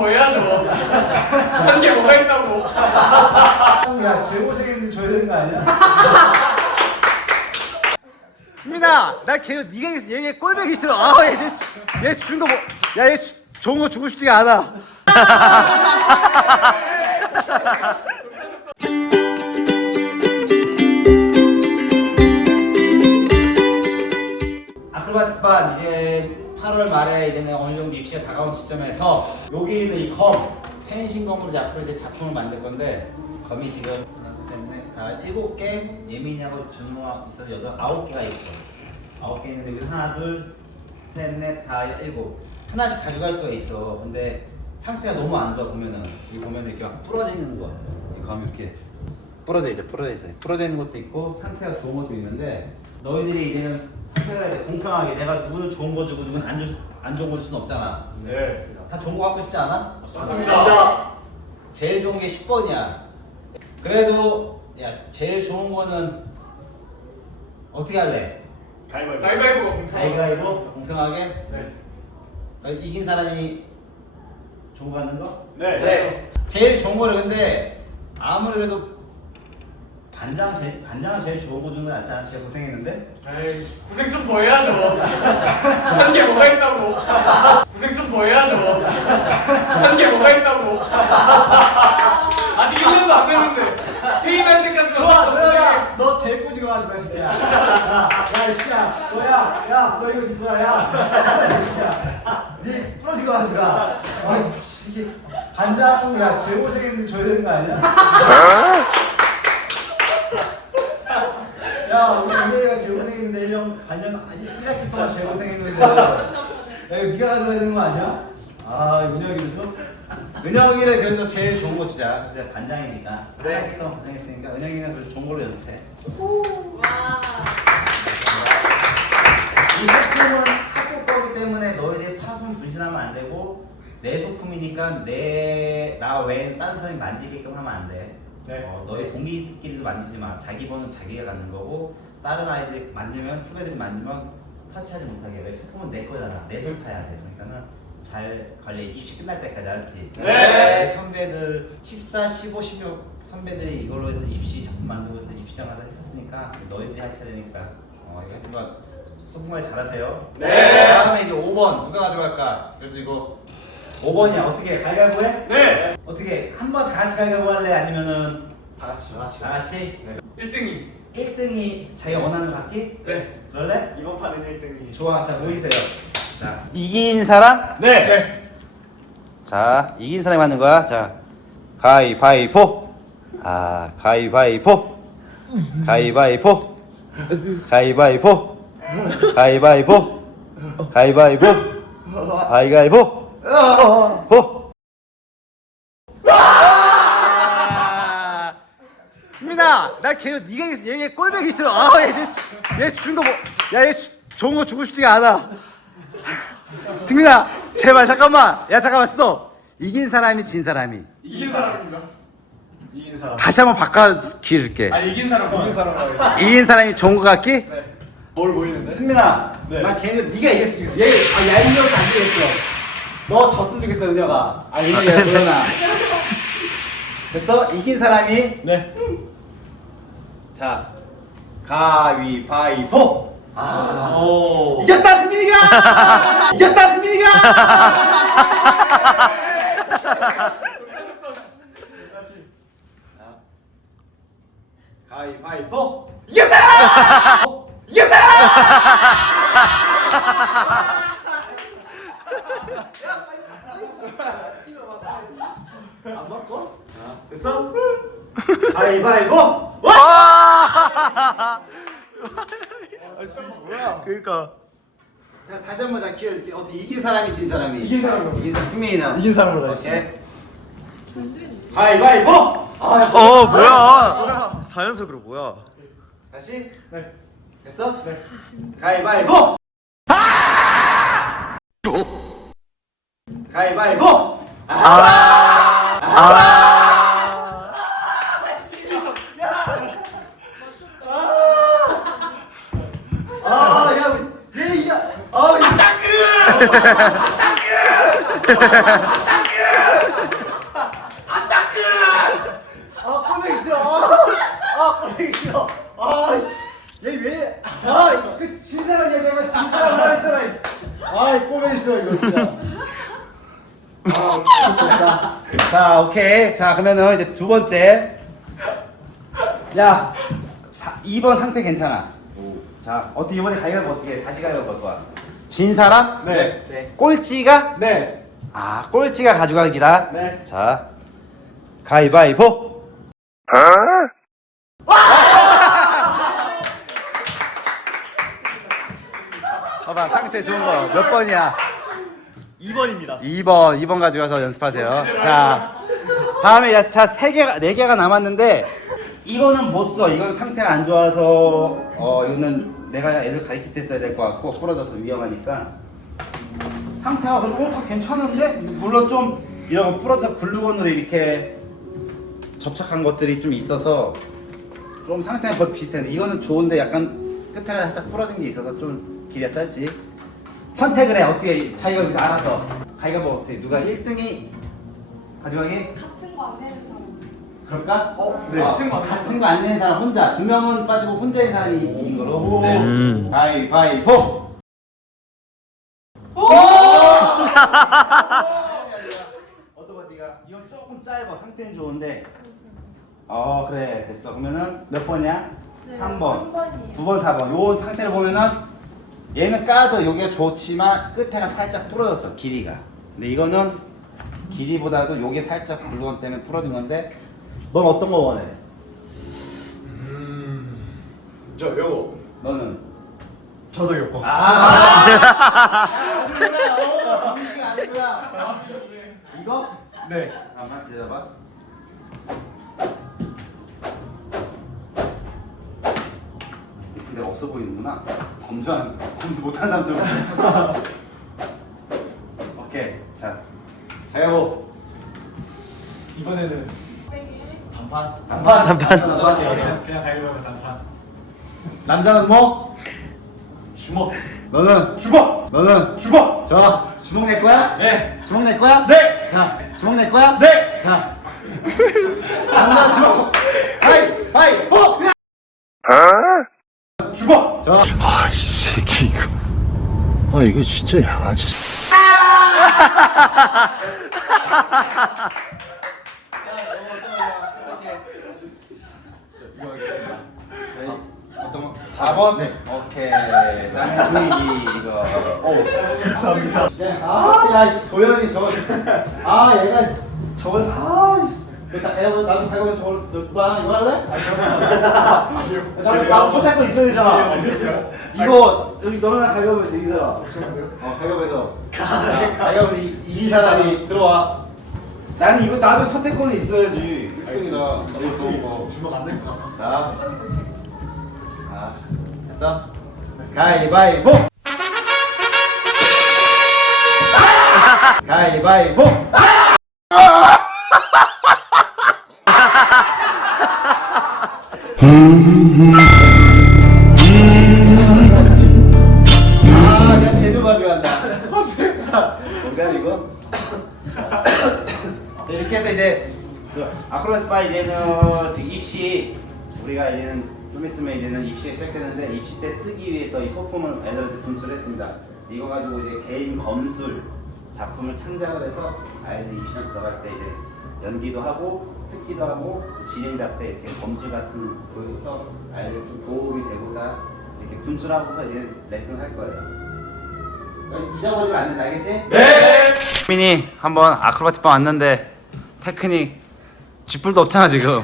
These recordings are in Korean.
더 해야죠. 한게 뭐가 있다고. 야, 재고생했는데 줘야 되는 거 아니야? 승민아, 나 걔, 네가 얘기했어. 얘, 얘 꼴배기 싫어. 아, 얘, 얘, 얘 주는 거 뭐, 야, 얘 주- 좋은 거 주고 싶지가 않아. 아크로바틱반 이제 8월 말에 이제는 어느 정도 입시가 다가온 시점에서 여기 있는 이 검, 펜싱 검으로 이제 앞으로 이제 작품을 만들 건데 검이 지금 하나, 둘, 셋, 넷, 다 일곱 개 예민이하고 준호가 있어서 여덟, 아홉 개가 있어. 아홉 개 있는데 여기 하나, 둘, 셋, 넷, 다 일곱. 하나씩 가져갈 수가 있어. 근데 상태가 너무 안 좋아 보면은 여기 보면은 이렇게 막 부러지는 거야. 이 검이 이렇게 부러져 있죠. 부러져 있어요. 부러져 있는 것도 있고 상태가 좋은 것도 있는데 너희들이 이제는 상태가 이제 공평하게 내가 누구는 좋은 거 주고 누구는 안, 주, 안 좋은 거 줄 수는 없잖아. 네. 다 좋은 거 갖고 싶지 않아? 맞습니다. 제일 좋은 게 10번이야. 그래도 야 제일 좋은 거는 어떻게 할래? 가위바위보. 가위바위보가 공평. 가위가위보 공평하게 네. 그러니까 이긴 사람이 좋은 거 갖는 거? 네. 제일 좋은 거를 근데 아무리 그래도 반장 제일 반장은 제일 좋은 거 주는 건 낫지 않아? 제일 고생했는데 에이, 고생 좀 더 해야죠. 한 게 뭐가 있다고. 고생 좀 더 해야죠. 한 게 뭐가 있다고. 아직 1년도 안 됐는데 퇴임할 때까지 좋아, 너야, 너 제일 꼬지고 하지 마, 진짜. 야, 씨야, 너야, 야, 너 이거 누구야, 야. 진짜. 니 부러진 거 하지 마. 어, 씨, 이게 반장, 야, 재고생했는데 줘야 되는 거 아니야? 야, 우리 은혜가 재고생했는데 1년, 반년, 아니, 1학기 동안 재고생했는데. 야, 이거 네가 가져가야 되는 거 아니야? 아, 은혁이도 좀? 은영이를 그래도 제일 좋은 거 주자. 근데 반장이니까. 네. 한 학기 동안 고생했으니까 은영이는 그래도 좋은 걸로 연습해. 와. 이 소품은 학교 거기 때문에 너희들이 파손 분실하면 안 되고 내 소품이니까 내 나 외에 다른 사람이 만지게끔 하면 안 돼. 네. 어, 너희 동기끼리도 만지지 마. 자기 번은 자기가 갖는 거고 다른 아이들이 만지면 후배들이 만지면 터치하지 못하게. 왜 소품은 내 거잖아. 내 손 타야 돼. 그러니까는 잘 관리. 입시 끝날 때까지 알았지? 네. 선배들 14, 15, 16 선배들이 이걸로 해서 입시 작품 만들고 해서 입시장 가서 했었으니까 너희들이 할 차례니까 어 이거 하여튼 막 소품 관리 잘하세요. 네. 다음에 이제 5번 누가 가져갈까? 그래도 이거 5번이야. 어떻게 가위바위보 해? 네. 어떻게 한 번 다 같이 가위바위보 할래? 아니면은 다 같이. 다 같이. 다 같이? 1등이. 1등이 자기가 원하는 거 갖기? 네. 그럴래? 이번 판은 1등이. 좋아. 자 모이세요. 자 이긴 사람? 네. 네. 자 이긴 사람이 하는 거야. 자 가위바위보. 아 가위바위보. 가위바위보. 가위바위보. 가위바위보. 가위바위보. 가위바위보. 보. 아, 승민아, 나 걔, 네가. 얘, 얘 꼴배기 싫어. 아, 얘, 얘, 얘 주는 거 뭐, 야, 얘 주- 좋은 거 주고 싶지가 않아. 승민아, 제발 잠깐만. 야, 잠깐만 있어. 이긴 사람이 진 사람이. 이긴 사람입니다. 이긴 사람. 다시 한번 바꿔 기회 줄게. 아 이긴 사람. 이긴 사람. 이긴 사람이 좋은 거 같기? 네. 뭘 보이는데? 승민아, 네. 나 걔는 네가 이겼으면 좋겠어. 얘, 아, 야, 인혁 안 되겠어. 너 졌으면 좋겠어, 은혁아. 아 이거야 그러나. 됐어? 이긴 사람이 네. 자 가위바위보. 아, 오. 이겼다, 승민이가! 이겼다, 승민이가! 가위바위보. 이겼다! 이겼다! 안 바꿔? 됐어? 가위바위보! 그러니까. 자 다시 한 번 다 기회 줄게. 어떻게 이긴 사람이 진 사람이? 이긴 사람으로. 이긴 사람 승민이는. 이긴 사람으로 오케이. 가위바위보. 아, 어, 뭐야? 4연속으로 뭐야? 다시. 네. 됐어? 네. 가위바위보. 가위바위보. 아, 자, 오케이. 자, 그러면은 이제 두 번째. 야, 사, 2번 상태 괜찮아. 자, 어떻게 이번에 가위바위보 어떻게 해? 다시 가위바위보 볼 거야. 진 사람? 네. 네. 꼴찌가? 네. 아, 꼴찌가 가져가기다. 네. 자, 가위바위보. 봐봐, 상태 좋은 거. 몇 번이야? 2번입니다. 2번, 2번 가져가서 연습하세요. 자, 다음에 야, 자, 세 개가, 네 개가 남았는데, 이거는 못 써. 이건 상태가 안 좋아서, 어, 이거는 내가 애들 가르칠 때 써야 될 것 같고, 부러져서 위험하니까. 상태가 그럼 어, 다 괜찮은데? 물론 좀, 이런 거 부러져서 글루건으로 이렇게 접착한 것들이 좀 있어서, 좀 상태가 거의 비슷한데, 이거는 좋은데 약간 끝에가 살짝 부러진 게 있어서 좀 길이가 짧지. 선택을 해 어떻게 자기가 알아서 자기가 뭐 어떻게 누가 1등이 가져가기 같은 거안 사람. 그럴까? 어, 네. 같은 거 같은 거. 안 내는 사람 혼자 두 명은 빠지고 혼자인 사람이 이긴 걸로. 네. 음. 가위바위보 어떤 거 네가? 이건 조금 짧아. 상태는 좋은데. 어 그래. 됐어. 그러면은 몇 번이야? 네, 3번. 삼 번이에요. 9번 4번. 요 상태를 보면은 얘는 까도 여기가 좋지만 끝에가 살짝 부러졌어 길이가. 근데 이거는 길이보다도 요게 살짝 굵은 때문에 부러진 건데 넌 어떤 거 원해? 저 요거. 너는? 저도 요거. 아 아니구나 어 아니구나 이거? 네. 잠깐만 기다려봐 근데 없어 보이는구나 검수한 검수 못하는 사람처럼 오케이 자 가위바위보 이번에는 빼기. 단판. 단판 단판 그냥 그냥 가위바위보 단판. 남자는 뭐? 주먹. 너는? 주먹. 너는? 주먹. 자 주먹 낼 거야? 네. 주먹 낼 거야? 네. 자 주먹 낼 거야? 네. 자 남자 주먹 하이 하이 호! 주먹. 자 아, 이 새끼 이거. 아, 이거 진짜 양아치. 어떤 거? 4번? 네. 오케이. 나는 분위기 이거. 오. 감사합니다. 아, 야, 씨, 도현이 저거. 아, 얘가 저거. 아, 씨. 일단 해보 나도 해보면 저거 하나 이거 할래? 아, 잠깐 나도 손 잡고 있어야 되잖아. 이거 여기 너랑 가위바위보에서 이긴 사람. 어. 가위바위보에서 이- 이긴 사람이 들어와. 나는 이거 나도 선택권이 있어야지. 1등이다. 이거 거. 주먹 안될것 같았어. 자, 자, 됐어? 가위바위보! 가위바위보! 아, 이렇게 해서 이제 그 아크로바틱 이제는 지금 입시 우리가 이제는 좀 있으면 이제는 입시가 시작되는데 입시 때 쓰기 위해서 이 소품을 애들한테 분출했습니다. 이거 가지고 이제 개인 검술 작품을 창작을 해서 아이들이 입시장 들어갈 때 이제 연기도 하고 특기도 하고 진행자 때 이렇게 검술 같은 거 보여줘서 아이들 좀 도움이 되고자 이렇게 분출하고서 이제 레슨 할 거예요. 잊어버리면 안 된다, 알겠지? 네! 민이 한번 아크로바틱 방 왔는데 테크닉 쥐뿔도 없잖아 지금.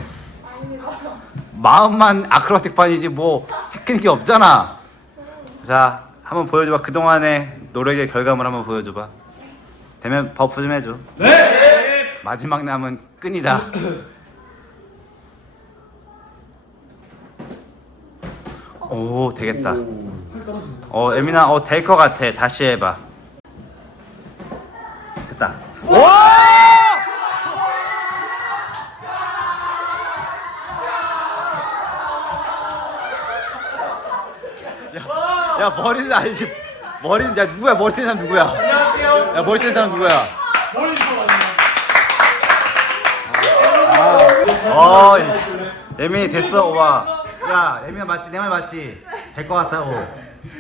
마음만 아크로바틱 반이지 뭐 테크닉이 없잖아. 자 한번 보여줘봐. 그동안의 노력의 결과물 한번 보여줘봐. 되면 버프 좀 해줘. 네! 마지막 남은 끈이다. 오 되겠다. 어 에미나 어 될 것 같아. 다시 해봐. 됐다 야 머리는 아니지 머리는 야 누구야? 머리 뜬 사람 누구야? 안녕하세요. 야 머리 뜬 사람 누구야? 머리 좀 왔네. 어, 이- 예민이 됐어 오바 야 예민아 맞지? 내 말 맞지? 될 것 같다고.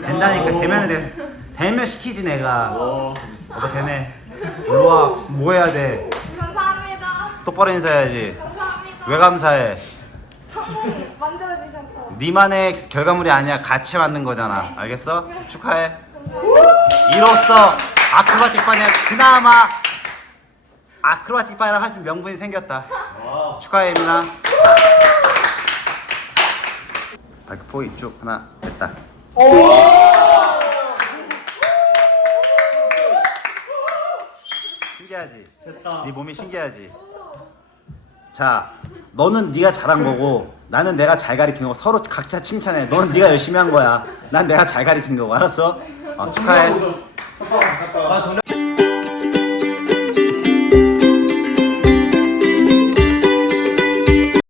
된다니까 되면 돼. 되면 시키지 내가. 오빠 되네. 올라와. 뭐 해야 돼? 감사합니다. 똑바로 인사해야지. 감사합니다. 왜 감사해 성공이 만들어주셔서 니만의 결과물이 아니야. 같이 만든 거잖아. 알겠어? 축하해. 이로써 아크로바틱 바이랑 그나마 아크로바틱 바이랑 할수 있는 명분이 생겼다. 축하해 예민아. 발끝 포기 쭉 하나 됐다. 신기하지? 됐다. 네 몸이 신기하지? 자 너는 네가 잘한 거고 나는 내가 잘 가리킨 거고 서로 각자 칭찬해. 너는 네가 열심히 한 거야. 난 내가 잘 가리킨 거고. 알았어? 어, 축하해. 아 정답